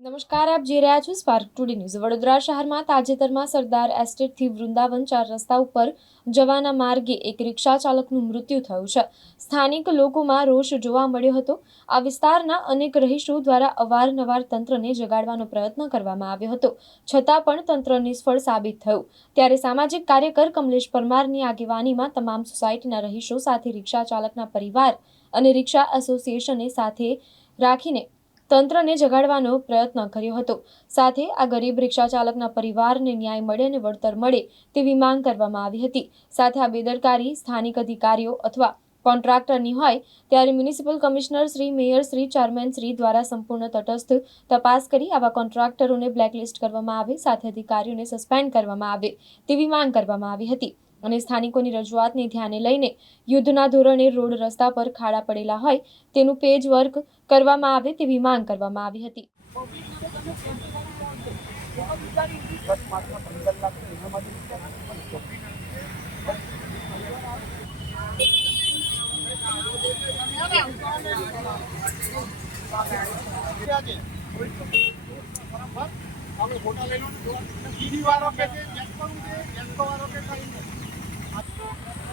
નમસ્કાર, આપ જોઈ રહ્યા છો સ્પાર્ક ટુડે ન્યૂઝ વડોદરા શહેરમાં તાજેતરમાં સરદાર એસ્ટેટથી વૃંદાવન ચાર રસ્તા ઉપર જવાના માર્ગે એક રિક્ષા ચાલકનું મૃત્યુ થયું છે. સ્થાનિક લોકોમાં રોષ જોવા મળ્યો હતો. આ વિસ્તારના અનેક રહીશો દ્વારા અવારનવાર તંત્રને જગાડવાનો પ્રયત્ન કરવામાં આવ્યો હતો. છતાં પણ તંત્ર નિષ્ફળ સાબિત થયું. ત્યારે સામાજિક કાર્યકર કમલેશ પરમારની આગેવાનીમાં તમામ સોસાયટીના રહીશો સાથે રિક્ષા ચાલકના પરિવાર અને રિક્ષા એસોસિએશને સાથે રાખીને તંત્રને જગાડવાનો પ્રયત્ન કર્યો હતો. સાથે આ ગરીબ રિક્ષા ચાલકના પરિવારને ન્યાય મળે અને વળતર મળે તેવી માંગ કરવામાં આવી હતી. સાથે આ બેદરકારી સ્થાનિક અધિકારીઓ અથવા કોન્ટ્રાક્ટરની હોય ત્યારે municipal commissioner Shri, mayor Shri, chairman Shri દ્વારા સંપૂર્ણ તટસ્થ તપાસ કરી આવા કોન્ટ્રાક્ટરોને બ્લેકલિસ્ટ કરવામાં આવે, સાથે અધિકારીઓને સસ્પેન્ડ કરવામાં આવે તેવી માંગ કરવામાં આવી હતી. અને સ્થાનિકોની રજૂઆતને ધ્યાને લઈને યુદ્ધના ધોરણે રોડ રસ્તા પર ખાડા પડેલા હોય તેનું પેજ વર્ક કરવામાં આવે તેવી માંગ કરવામાં આવી હતી. અમે ફોટા લઈ લો ઈડી વાળો કે છે કે કરવું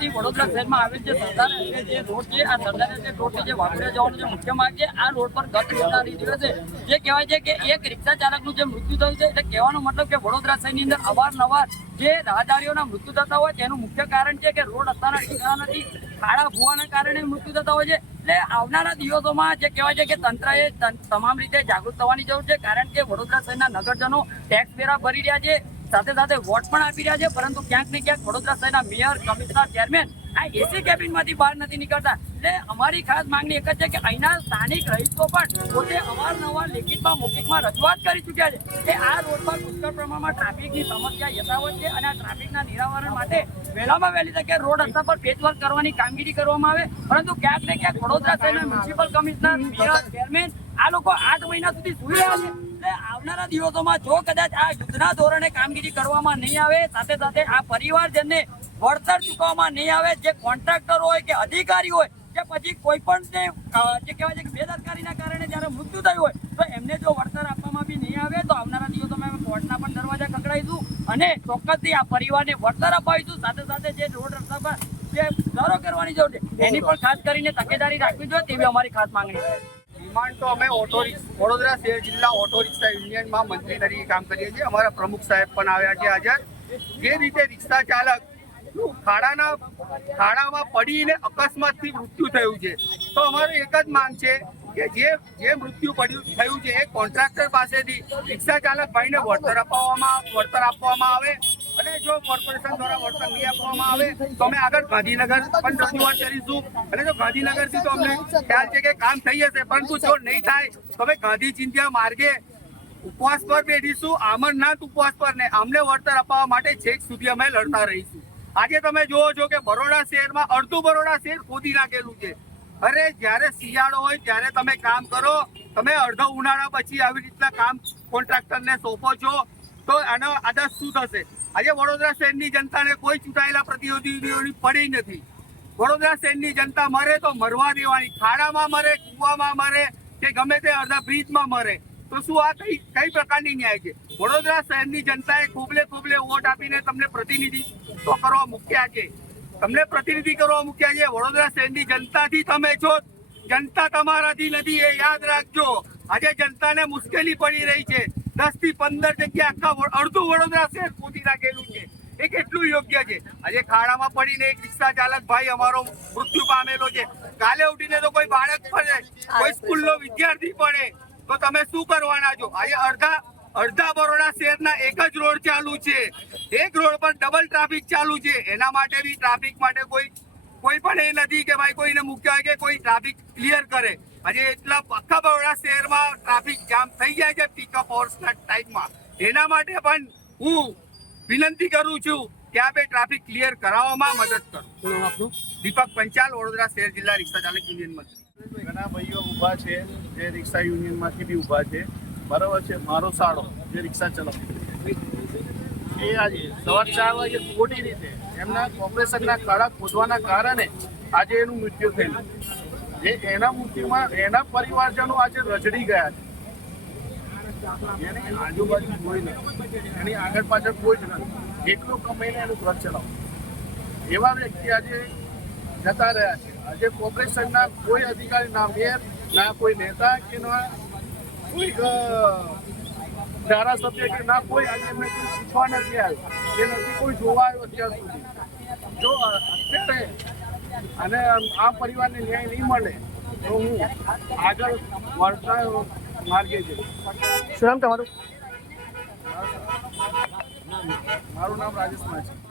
ચોક્કસથી વડોદરા શહેરમાં આવેલ જે સરદાર જે રોડ છે, આ સરદાર રોડ છે, જે વાઘોડિયા જવાનો જે મુખ્ય માર્ગ છે, આ રોડ પર ગત રવિવારની દિવસે જે કહેવાય છે કે એક રિક્ષા ચાલકનું જે મૃત્યુ થયું છે, એટલે કહેવાનો મતલબ કે વડોદરા શહેરની અંદર અવારનવાર જે રાહદારીઓના મૃત્યુ થતા હોય તેનું મુખ્ય કારણ છે કે રોડ રસ્તાના ઠીકાણા નથી, ખાડા ભૂવાના કારણે મૃત્યુ થતા હોય છે, એટલે આવનારા દિવસોમાં જે કહેવાય છે કે તંત્રએ તમામ રીતે જાગૃત થવાની જરૂર છે, કારણ કે વડોદરા શહેરના નગરજનો ટેક્સ વેરા ભરી રહ્યા છે સાથે સાથે વોટ પણ આપી રહ્યા છે, પરંતુ ક્યાંક ને ક્યાંક વડોદરા શહેરના મેયર, કમિશનર, ચેરમેન આ એસી કેબિનમાંથી બહાર નથી નીકળતા. એટલે અમારી ખાસ માંગણી એક જ છે કે અહીંના સ્થાનિક રહીશો પણ પોતે અવારનવાર લેખિતમાં, મૌખિકમાં રજૂઆત કરી ચૂક્યા છે કે આ રોડ પર પુષ્કળ પ્રમાણમાં ટ્રાફિકની સમસ્યા યથાવત છે અને આ ટ્રાફિકના નિરાવરણ માટે વહેલામાં વહેલી તકે રોડ રસ્તા પર પેચવર્ક કરવાની કામગીરી કરવામાં આવે. પરંતુ ક્યાંક ને ક્યાંક વડોદરા શહેરના મ્યુનિસિપલ કમિશનર, મેયર, ચેરમેન આ લોકો આઠ મહિના સુધી સુઈ રહ્યા છે. આવનારા દિવસોમાં જો કદાચ આ યુદ્ધના ધોરણે કામગીરી કરવામાં નહીં આવે સાથે સાથે આ પરિવારજનને વળતર ચૂકવવામાં નહીં આવે જે કોન્ટ્રાક્ટર હોય કે અધિકારી હોય કે પછી કોઈ પણ જે કહેવાય છે કે બેદરકારીના કારણે જ્યારે મૃત્યુ થયું હોય તો એમને જો વળતર આપવામાં બી નહીં આવે તો આવનારા દિવસોમાં અમે કોર્ટના પણ દરવાજા ખખડાવીશું અને ચોક્કસથી આ પરિવારને વળતર અપાવીશું. સાથે સાથે જે રોડ રસ્તા પર જે સુધારો કરવાની જરૂર છે એની પણ ખાસ કરીને તકેદારી રાખવી જોઈએ તેવી અમારી ખાસ માંગણી છે. ડિમાન્ડ તો અમે ઓટો વડોદરા શહેર જિલ્લા ઓટો રિક્ષા યુનિયનમાં મંત્રી તરીકે કામ કરીએ છીએ. અમારા પ્રમુખ સાહેબ પણ આવ્યા છે હાજર. જે રીતે રિક્ષા ચાલક ખાડાના, ખાડામાં પડીને અકસ્માતથી મૃત્યુ થયું છે. તો અમારું એક જ માંગ છે કે જે જે મૃત્યુ પડ્યું, થયું છે એ કોન્ટ્રાક્ટર પાસેથી રિક્ષા ચાલક ભાઈને વળતર આપવામાં વળતર આપવામાં આવે. અને જો કોર્પોરેશન દ્વારા વળતર નહીં આપવામાં આવે, તો અમે આગળ ગાંધીનગર પણ રજૂઆત કરીશું. અને જો ગાંધીનગરથી તો અમને ખ્યાલ છે કે કામ થઈ જશે, પરંતુ જો નહીં થાય, તો અમે ગાંધી ચિંત્યા માર્ગે ઉપવાસ પર બેઠીશું અમરનાથ ઉપવાસ પર ને અમને વળતર અપાવવા માટે છેક સુધી અમે લડતા રહીશું. આજે તમે જુઓ છો કે બરોડા શહેરમાં અડધું બરોડા શહેર ખોદી નાખેલું છે. અરે, જ્યારે શિયાળો હોય, ત્યારે તમે કામ કરો. તમે અડધો ઉનાળા પછી આવી રીતના કામ કોન્ટ્રાક્ટરને સોંપો છો. તો આનો આદર્શ શું થશે? આજે વડોદરા શહેરની જનતાને કોઈ ચૂંટાયેલા પ્રતિનિધિઓની પડી નથી. વડોદરા શહેરની જનતા મરે તો મરવા દેવાની, ખાડામાં મરે, કૂવામાં મરે, કે ગમે તે અડધા બ્રિજમાં મરે. તો શું આ કઈ કઈ પ્રકારની ન્યાય છે? વડોદરા શહેરની જનતાએ ખોબલે ખોબલે વોટ આપીને તમને પ્રતિનિધિ કરવા મૂક્યા છે. તમને પ્રતિનિધિ કરવા મૂક્યા છે. વડોદરા શહેરની જનતાથી તમે છો જનતા તમારાથી નથી, એ યાદ રાખજો. આજે જનતાને મુશ્કેલી પડી રહી છે. દસથી પંદર જગ્યા આખા અડધું વડોદરા શહેર કૂદી નાખેલું છે. એ કેટલું યોગ્ય છે? આજે ખાડામાં પડીને એક રિક્ષા ચાલક ભાઈ અમારો મૃત્યુ પામેલો છે. કાલે ઉઠીને તો કોઈ બાળક પડે કોઈ સ્કૂલનો વિદ્યાર્થી પડે તો તમે શું કરવાના છો? આજે અડધા અડધા બરોડા શહેરના એક જ રોડ ચાલુ છે. એક રોડ પર ડબલ ટ્રાફિક ચાલુ છે. એના માટે બી ટ્રાફિક માટે કોઈ કોઈ પણ એ નથી કે ભાઈ કોઈને મૂક્યા હોય કે કોઈ ટ્રાફિક ક્લિયર કરે. આજે એટલા આખા બરોડા શહેરમાં ટ્રાફિક જામ થઈ જાય છે પિકઅપ હોર્સના ટાઈમમાં એના માટે પણ હું વિનંતી કરું છું કે આ બે ટ્રાફિક ક્લિયર કરાવવામાં મદદ કરો. દીપક પંચાલ, વડોદરા શહેર જિલ્લા રિક્ષા ચાલક યુનિયન મંત્રી. ઘણા ભાઈઓ ઊભા છે, જે રિક્ષા યુનિયનમાંથી બી ઊભા છે. બરાબર છે, મારો સાડો જે રિક્ષા ચલાવ એ આજે સવાર ચાર વાગે ખોટી રીતે એમના કોર્પોરેશનના કડક ખોદવાના કારણે આજે એનું મૃત્યુ થયેલું. જે એના મૃત્યુમાં એના પરિવારજનો આજે રજડી ગયા છે. આજુબાજુ કોઈ નથી. એની આગળ પાછળ કોઈ જ નથી. એકલો કમાઈને એનું ઘર એવા વ્યક્તિ આજે જતા રહ્યા છે. આજે કોર્પોરેશનના કોઈ અધિકારી, ના મેયર, ના કોઈ નેતા કે ના કોઈ ધારાસભ્ય કે ના કોઈ આજે એમને પૂછવા નથી આવ્યું. એ નથી કોઈ જોવા આવ્યો અત્યાર સુધી. જો અત્યારે અને આ પરિવારને ન્યાય નહીં મળે તો હું આગળ વળતા માર્ગે જઈશ. શું નામ તમારું? મારું નામ રાજેશ માછી